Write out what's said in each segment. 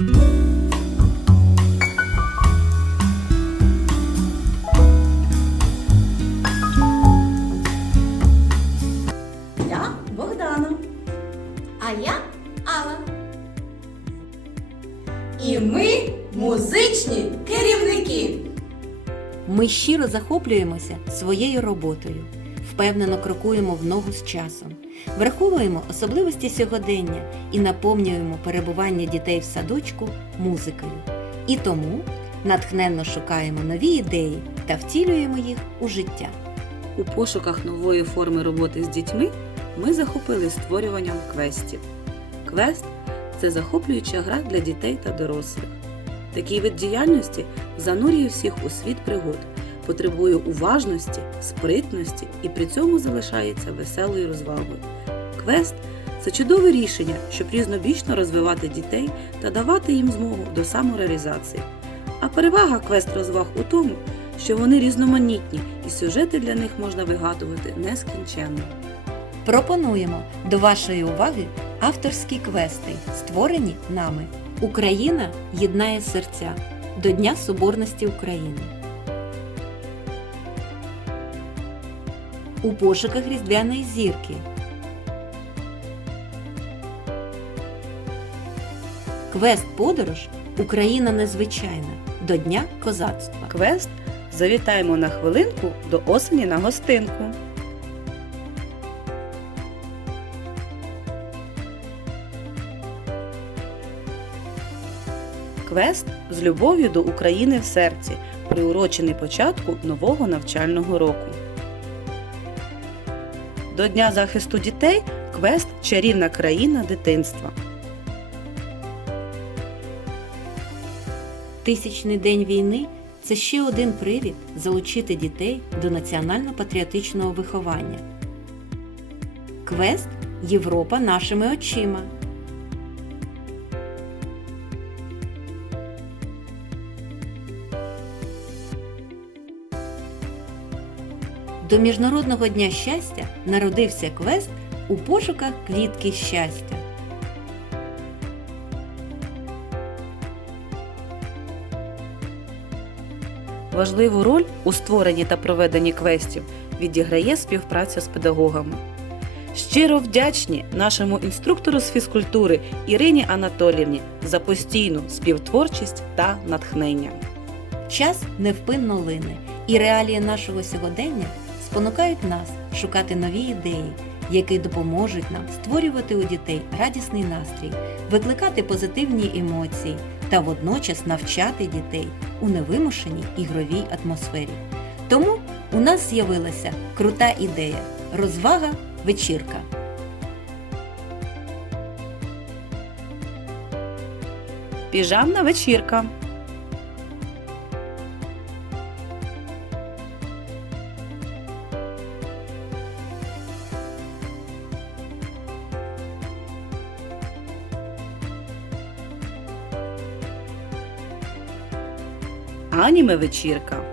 Я Богдана. А я Алла. І ми музичні керівники. Ми щиро захоплюємося своєю роботою, впевнено крокуємо в ногу з часом, враховуємо особливості сьогодення і наповнюємо перебування дітей в садочку музикою. І тому натхненно шукаємо нові ідеї та втілюємо їх у життя. У пошуках нової форми роботи з дітьми ми захопили створюванням квестів. Квест це захоплююча гра для дітей та дорослих. Такий вид діяльності занурює всіх у світ пригод, потребує уважності, спритності і при цьому залишається веселою розвагою. Квест це чудове рішення, щоб різнобічно розвивати дітей та давати їм змогу до самореалізації. А перевага квест розваг у тому, що вони різноманітні і сюжети для них можна вигадувати нескінченно. Пропонуємо до вашої уваги авторські квести, створені нами. Україна єднає серця до Дня Соборності України. У пошуках різдвяної зірки. Квест подорож Україна незвичайна до Дня козацтва. Квест завітаємо на хвилинку до осені на гостинку. Квест з любов'ю до України в серці, приурочений початку нового навчального року. До Дня захисту дітей квест Чарівна країна дитинства. Тисячний день війни це ще один привід залучити дітей до національно-патріотичного виховання. Квест Європа нашими очима. До Міжнародного дня щастя народився квест у пошуках квітки щастя. Важливу роль у створенні та проведенні квестів відіграє співпраця з педагогами. Щиро вдячні нашому інструктору з фізкультури Ірині Анатоліївні за постійну співтворчість та натхнення. Час невпинно лине, і реалії нашого сьогодення спонукають нас шукати нові ідеї, які допоможуть нам створювати у дітей радісний настрій, викликати позитивні емоції та водночас навчати дітей у невимушеній ігровій атмосфері. Тому у нас з'явилася крута ідея розвага вечірка. Піжамна вечірка. Аніме вечірка.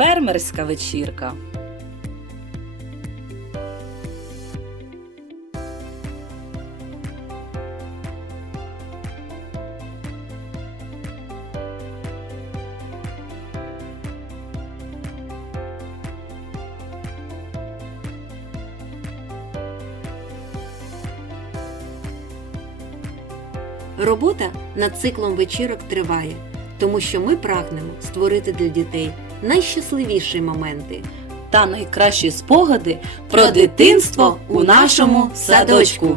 Фермерська вечірка. Робота над циклом вечірок триває, тому що ми прагнемо створити для дітей найщасливіші моменти та найкращі спогади про дитинство у нашому садочку.